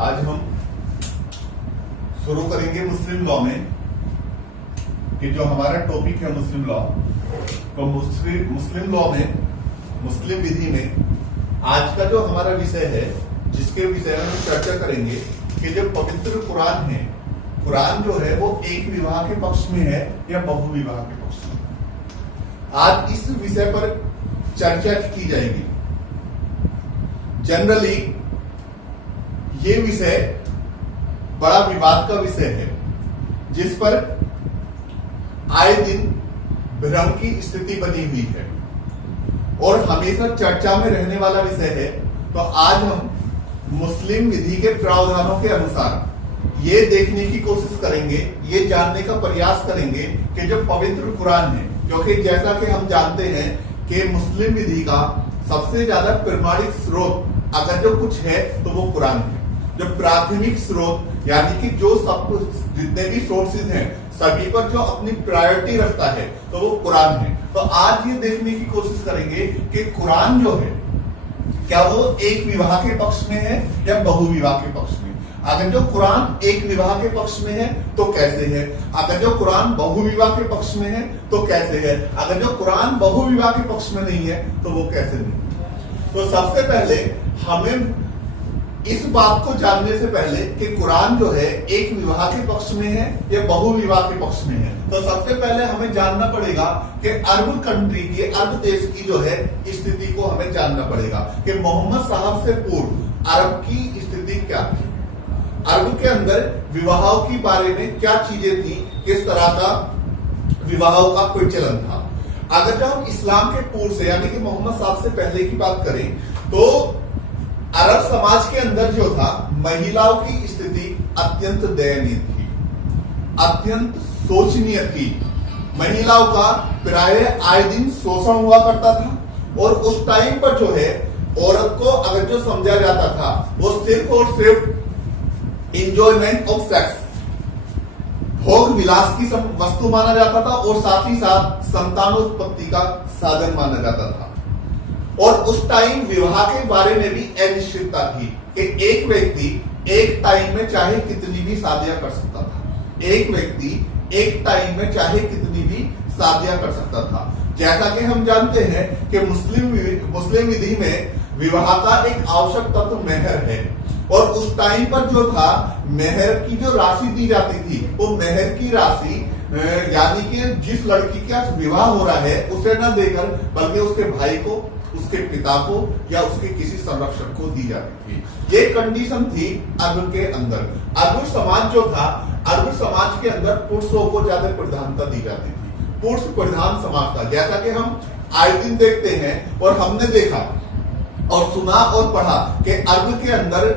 आज हम शुरू करेंगे मुस्लिम लॉ में कि जो हमारा टॉपिक है मुस्लिम लॉ, तो मुस्लिम लॉ में, मुस्लिम विधि में आज का जो हमारा विषय है, जिसके विषय में हम चर्चा करेंगे कि जो पवित्र कुरान है, कुरान जो है वो एक विवाह के पक्ष में है या बहु विवाह के पक्ष में। आज इस विषय पर चर्चा की जाएगी। जनरली ये विषय बड़ा विवाद का विषय है, जिस पर आए दिन भ्रम की स्थिति बनी हुई है और हमेशा चर्चा में रहने वाला विषय है। तो आज हम मुस्लिम विधि के प्रावधानों के अनुसार ये देखने की कोशिश करेंगे, ये जानने का प्रयास करेंगे कि जो पवित्र कुरान है, क्योंकि जैसा कि हम जानते हैं कि मुस्लिम विधि का सबसे ज्यादा प्रमाणिक स्रोत अगर जो कुछ है तो वो कुरान है। जो प्राथमिक स्रोत यानी कि जो सब जितने भी सोर्सेज हैं सभी पर जो अपनी प्रायोरिटी रखता है तो वो कुरान है। तो आज ये देखने की कोशिश करेंगे कि कुरान जो है क्या वो एक विवाह के पक्ष में है या बहु विवाह के पक्ष में। अगर जो कुरान एक विवाह के पक्ष में है तो कैसे है, अगर जो कुरान बहु विवाह के पक्ष में है तो कैसे है, अगर जो कुरान बहु विवाह के पक्ष में नहीं है तो वो कैसे नहीं। तो सबसे पहले हमें इस बात को जानने से पहले कि कुरान जो है एक विवाह के पक्ष में है या बहु विवाह के पक्ष में है, तो सबसे पहले हमें जानना पड़ेगा कि अरब कंट्री की, अरब देश की जो है स्थिति को हमें जानना पड़ेगा कि मोहम्मद साहब से पूर्व अरब की स्थिति क्या थी, अरब के अंदर विवाहों के बारे में क्या चीजें थी, किस तरह का विवाहों का प्रचलन था। अगर जो हम इस्लाम के पूर्व से यानी कि मोहम्मद साहब से पहले की बात करें तो अरब समाज के अंदर जो था महिलाओं की स्थिति अत्यंत दयनीय थी, अत्यंत शोचनीय थी। महिलाओं का प्राय आए दिन शोषण हुआ करता था और उस टाइम पर जो है औरत को अगर जो समझा जाता था वो सिर्फ और सिर्फ इंजॉयमेंट ऑफ सेक्स, भोग विलास की वस्तु माना जाता था और साथ ही साथ संतानोत्पत्ति का साधन माना जाता था। और उस टाइम विवाह के बारे में भी अनिश्चितता थी कि एक व्यक्ति एक टाइम में चाहे कितनी भी शादियां कर सकता था, एक व्यक्ति एक टाइम में चाहे कितनी भी शादियां कर सकता था। जैसा कि हम जानते हैं कि मुस्लिम विधि में विवाह का एक आवश्यक तत्व मेहर है और उस टाइम पर जो था मेहर की जो राशि दी जाती थी वो मेहर की राशि यानी कि जिस लड़की का विवाह हो रहा है उसे न देकर बल्कि उसके भाई को, उसके पिता को या उसके किसी संरक्षक को दी जाती थी। ये कंडीशन थी अरब के अंदर। अरब समाज जो था, अरब समाज के अंदर पुरुषों को ज्यादा प्रधानता दी जाती थी, पुरुष प्रधान समाज था। जैसा कि हम आए दिन देखते हैं और हमने देखा और सुना और पढ़ा कि अरब के अंदर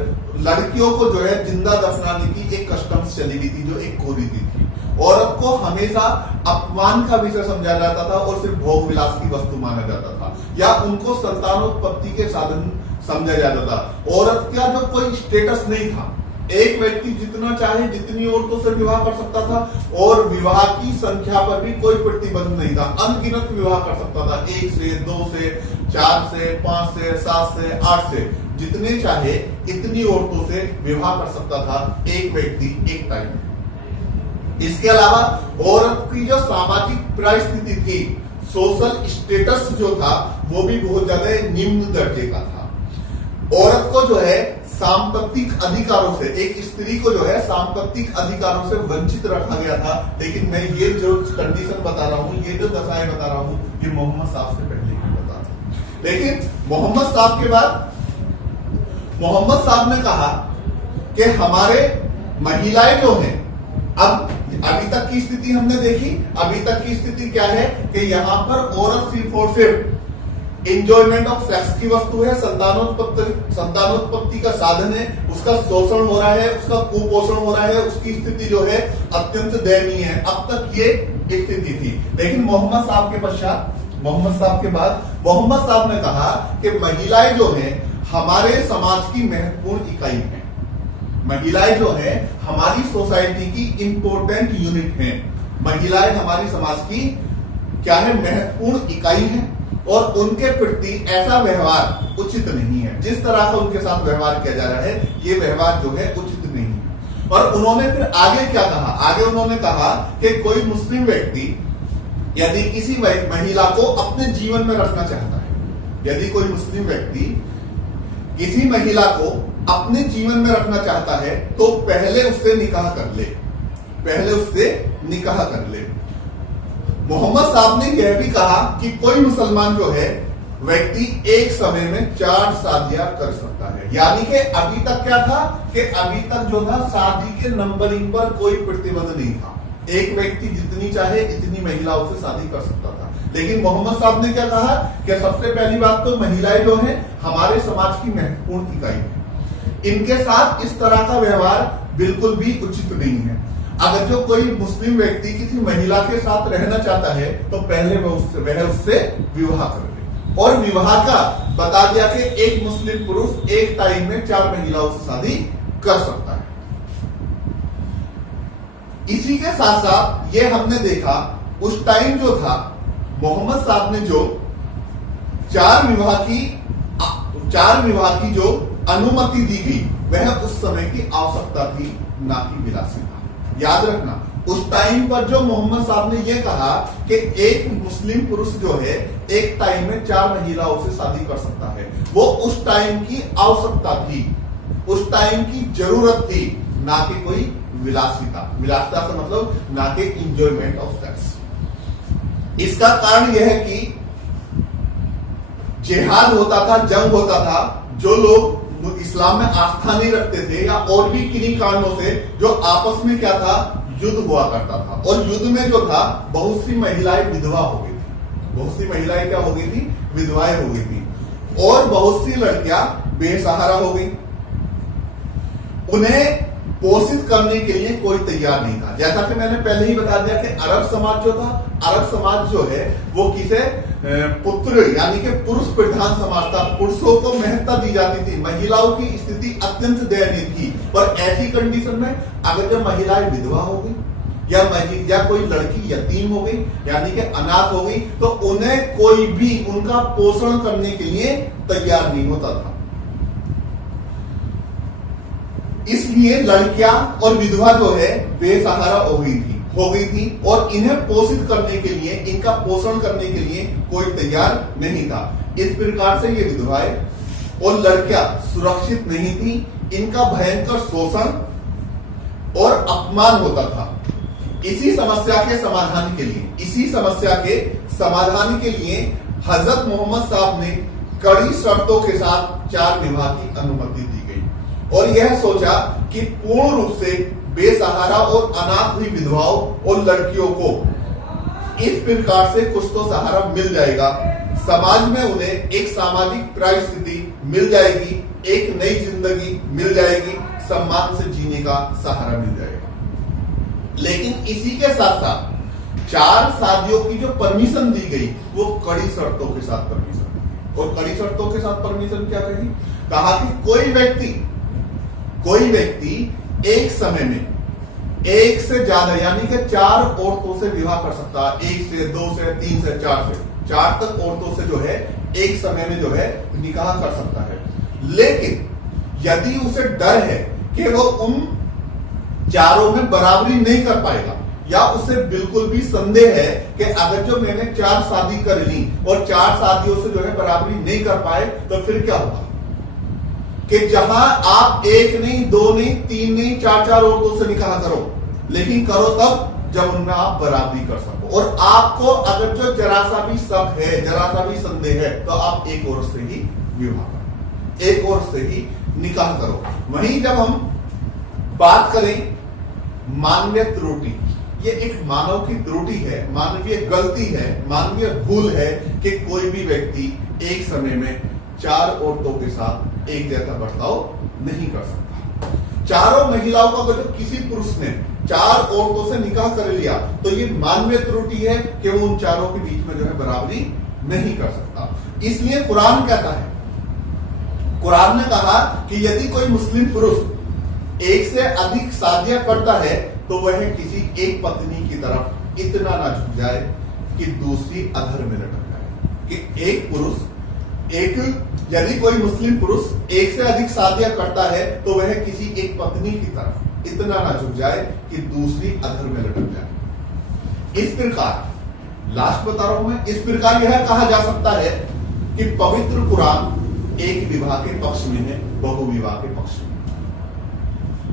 लड़कियों को जो है जिंदा दफनाने की एक कस्टम्स चली गई थी, जो एक कुरीति थी। औरत को हमेशा अपमान का विषय समझा जाता था और सिर्फ भोग विलास की वस्तु माना जाता था या उनको संतानोत्पत्ति के साधन समझा जाता था। औरत का जो कोई स्टेटस नहीं था, एक व्यक्ति जितना चाहे जितनी औरतों से विवाह कर सकता था और विवाह की संख्या पर भी कोई प्रतिबंध नहीं था। अनगिनत विवाह कर सकता था, 1 से 2 से 4 से 5 से 7 से 8 से, जितने चाहे इतनी औरतों से विवाह कर सकता था एक व्यक्ति एक टाइम। इसके अलावा औरत की जो सामाजिक परिस्थिति थी, सोशल स्टेटस जो था वो भी बहुत ज्यादा निम्न दर्जे का था। औरत को जो है सांपत्तिक अधिकारों से, एक स्त्री को जो है सांपत्तिक अधिकारों से वंचित रखा गया था। लेकिन मैं ये जो कंडीशन बता रहा हूँ, ये जो दशाएं बता रहा हूँ, ये मोहम्मद साहब से पहले की बता रहा हूँ। लेकिन मोहम्मद साहब के बाद मोहम्मद साहब ने कहा कि हमारे महिलाएं जो हैं, अब अभी तक की स्थिति हमने देखी, अभी तक की स्थिति क्या है कि यहाँ पर औरत सिर्फ और सिर्फ इंजॉयमेंट ऑफ सेक्स की वस्तु है, संतानोत्पत्ति का साधन है, उसका शोषण हो रहा है, उसका कुपोषण हो रहा है, उसकी स्थिति जो है अत्यंत दयनीय है। अब तक ये स्थिति थी। लेकिन मोहम्मद साहब के पश्चात, मोहम्मद साहब के बाद मोहम्मद साहब ने कहा कि महिलाएं जो है हमारे समाज की महत्वपूर्ण इकाई है, महिलाएं जो है हमारी सोसाइटी की इंपॉर्टेंट यूनिट हैं, महिलाएं हमारी समाज की क्या है, महत्वपूर्ण इकाई है और उनके प्रति ऐसा व्यवहार उचित नहीं है। जिस तरह का उनके साथ व्यवहार किया जा रहा है, ये व्यवहार जो है उचित नहीं है। और उन्होंने फिर आगे क्या कहा, आगे उन्होंने कहा कि कोई मुस्लिम व्यक्ति यदि किसी महिला को अपने जीवन में रखना चाहता है, यदि कोई मुस्लिम व्यक्ति किसी महिला को अपने जीवन में रखना चाहता है तो पहले उससे निकाह कर ले, पहले उससे निकाह कर ले। मोहम्मद साहब ने यह भी कहा कि कोई मुसलमान जो है व्यक्ति एक समय में 4 शादियां कर सकता है। यानी कि अभी तक क्या था कि अभी तक जो था शादी के नंबरिंग पर कोई प्रतिबंध नहीं था, एक व्यक्ति जितनी चाहे इतनी महिलाओं से शादी कर सकता था। लेकिन मोहम्मद साहब ने क्या कहा कि सबसे पहली बात तो महिलाएं जो है हमारे समाज की महत्वपूर्ण इकाई है, इनके साथ इस तरह का व्यवहार बिल्कुल भी उचित नहीं है। अगर जो कोई मुस्लिम व्यक्ति किसी महिला के साथ रहना चाहता है तो पहले वह उससे विवाह कर ले। और विवाह का बता दिया कि एक मुस्लिम पुरुष एक टाइम में 4 महिलाओं से शादी कर सकता है। इसी के साथ साथ ये हमने देखा उस टाइम जो था मोहम्मद साहब ने जो 4 विवाह की जो अनुमति दी गई वह उस समय की आवश्यकता थी, ना कि विलासिता। याद रखना उस टाइम पर जो मोहम्मद साहब ने यह कहा कि एक मुस्लिम पुरुष जो है एक टाइम में 4 महिलाओं से शादी कर सकता है, वो उस टाइम की आवश्यकता थी, उस टाइम की जरूरत थी, ना कि कोई विलासिता। विलासिता का मतलब ना कि इंजॉयमेंट ऑफ सेक्स। इसका कारण यह है कि जिहाद होता था, जंग होता था, जो लोग इस्लाम में आस्था नहीं रखते थे या और भी किन्हीं कारणों से जो आपस में क्या था, युद्ध हुआ करता था। और युद्ध में जो था बहुत सी महिलाएं विधवा हो गई थी, बहुत सी महिलाएं क्या हो गई थी, विधवाएं हो गई थी। और बहुत सी लड़कियां बेसहारा हो गई, उन्हें पोषित करने के लिए कोई तैयार नहीं था। जैसा कि मैंने पहले ही बता दिया कि अरब समाज जो था, अरब समाज जो है वो किसे पुत्र यानी कि पुरुष प्रधान समाज था, पुरुषों को महत्ता दी जाती थी, महिलाओं की स्थिति अत्यंत दयनीय थी। और ऐसी कंडीशन में अगर जब महिलाएं विधवा हो गई या कोई लड़की यतीम हो गई यानी कि अनाथ हो गई तो उन्हें कोई भी उनका पोषण करने के लिए तैयार नहीं होता था। इसलिए लड़कियां और विधवा जो है बेसहारा हो गई थी और इन्हें पोषित करने के लिए, इनका पोषण करने के लिए कोई तैयार नहीं था। इस प्रकार से ये विधवाएं और लड़कियां सुरक्षित नहीं थी, इनका भयंकर शोषण और अपमान होता था। इसी समस्या के समाधान के लिए हजरत मोहम्मद साहब ने कड़ी शर्तों के साथ 4 विवाह की अनुमति दी गई और यह सोचा कि पूर्ण रूप से बेसहारा और अनाथ हुई विधवाओं और लड़कियों को इस प्रकार से कुछ तो सहारा मिल जाएगा, समाज में उन्हें एक सामाजिक परिस्थिति मिल जाएगी, एक नई जिंदगी मिल जाएगी, सम्मान से जीने का सहारा मिल जाएगा। लेकिन इसी के साथ साथ 4 शादियों की जो परमिशन दी गई वो कड़ी शर्तों के साथ परमिशन। और कड़ी शर्तों के साथ परमिशन क्या कही? कहा कि कोई व्यक्ति एक समय में 1 से ज्यादा यानी कि 4 औरतों से विवाह कर सकता है, 1 से 2 से 3 से 4 तक औरतों से जो है एक समय में जो है निकाह कर सकता है। लेकिन यदि उसे डर है कि वो उन चारों में बराबरी नहीं कर पाएगा या उसे बिल्कुल भी संदेह है कि अगर जो मैंने 4 शादी कर ली और 4 शादियों से जो है बराबरी नहीं कर पाए तो फिर क्या होगा कि जहां आप 1 नहीं 2 नहीं 3 नहीं 4 औरतों से निकाह करो, लेकिन करो तब जब उनमें आप बराबरी कर सको। और आपको अगर जो जरा सा भी शक है, जरा सा भी संदेह है तो आप एक औरत से ही विवाह करो, एक औरत से ही निकाह करो। वहीं जब हम बात करें मानवीय त्रुटि, ये एक मानव की त्रुटि है, मानवीय गलती है, मानवीय भूल है कि कोई भी व्यक्ति एक समय में 4 औरतों के साथ एक जैसा बर्ताव नहीं कर सकता। चारों महिलाओं का अगर किसी पुरुष ने 4 औरतों से निकाह कर लिया तो ये मानवीय त्रुटि है कि वो उन चारों के बीच में जो है बराबरी नहीं कर सकता। इसलिए कुरान कहता है, कुरान ने कहा कि यदि कोई मुस्लिम पुरुष 1 से अधिक शादियां करता है तो वह किसी एक पत्नी की तरफ इतना ना झुक जाए कि दूसरी अधर में लटक जाए। कि एक पुरुष यदि कोई मुस्लिम पुरुष एक से अधिक शादियां करता है तो वह किसी एक पत्नी की तरफ इतना ना झुक जाए कि दूसरी अधर में लटक जाए। इस प्रकार लास्ट बता रहा हूं मैं, इस प्रकार यह कहा जा सकता है कि पवित्र कुरान एक विवाह के पक्ष में है, बहुविवाह के पक्ष में।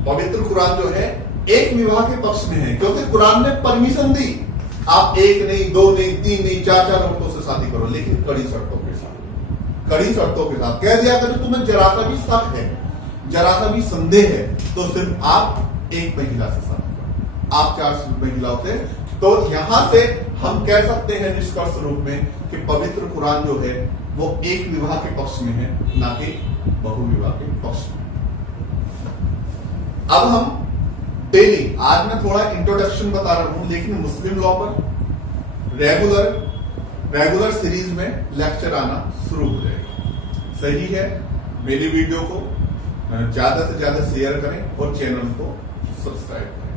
पवित्र कुरान जो है एक विवाह के पक्ष में है, क्योंकि कुरान ने परमिशन दी आप एक नहीं, दो नहीं, तीन नहीं, चार औरतों से शादी करो, लेकिन कड़ी शर्तों के साथ। कड़ी शर्तों के साथ कह दिया अगर तुम्हें जरा सा भी शक है, जरा सा भी संदेह है, तो सिर्फ आप एक महिला से शादी करो, आप 4 महिलाओं से। तो यहां से हम कह सकते हैं निष्कर्ष रूप में कि पवित्र कुरान जो है वो एक विवाह के पक्ष में है, ना कि बहुविवाह के पक्ष में। अब हम डेली, आज मैं थोड़ा इंट्रोडक्शन बता रहा हूं, लेकिन मुस्लिम लॉ पर रेगुलर सीरीज में लेक्चर आना शुरू हो जाएगा। सही है, मेरी वीडियो को ज्यादा से ज्यादा शेयर करें और चैनल को सब्सक्राइब करें।